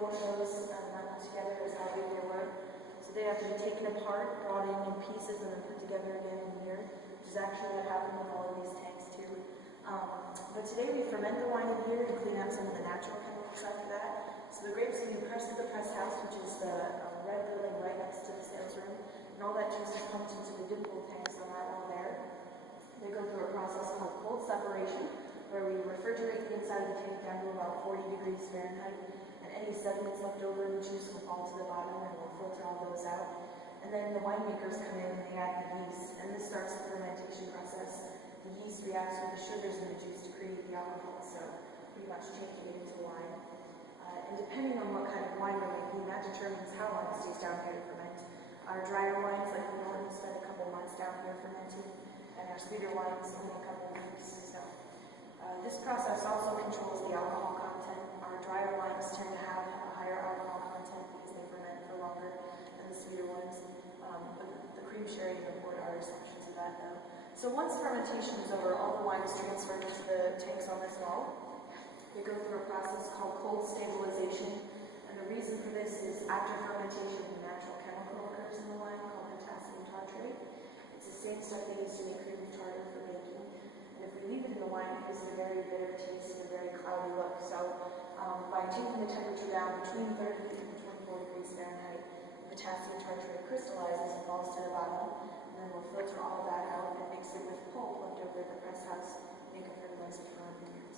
one of those not together is how big they were. So they have to be taken apart, brought in pieces, and then put together again in here, which is actually what happened with all of these tanks too. But today we ferment the wine in here and clean out some of the natural chemicals after that. So the grapes will be pressed at the press house, which is the red building right next to the sales room, and all that juice is pumped into the dimple tanks on that wall there. They go through a process called cold separation, where we refrigerate the inside of the tank down to about 40 degrees Fahrenheit, and any sediments left over in the juice will fall to the bottom, and we'll filter all those out. And then the winemakers come in and they add the yeast, and this starts the fermentation process. The yeast reacts with the sugars in the juice to create the alcohol, so pretty much changing it into wine. And depending on what kind of wine we're making, that determines how long it stays down here to ferment. Our drier wines, like the Norton, spend a couple months down here fermenting, and our sweeter wines only a couple weeks. So this process also controls the alcohol content. Our drier wines tend to have a higher alcohol content because they ferment for longer than the sweeter ones. But the cream sherry and the port are exceptions of that, though. So once fermentation is over, all the wine is transferred into the tanks on this wall. They go through a process called cold stabilization, and the reason for this is after fermentation, a natural chemical occurs in the wine called potassium tartrate. It's the same stuff they use to make cream retardant for baking, and if we leave it in the wine, it gives it a very bitter taste and a very cloudy look. So by taking the temperature down between 30 and 24 degrees Fahrenheit, potassium tartrate crystallizes and falls to the bottom, and then we'll filter all of that out and mix it with pulp left over at the press house, make a fertilizer for our vineyards.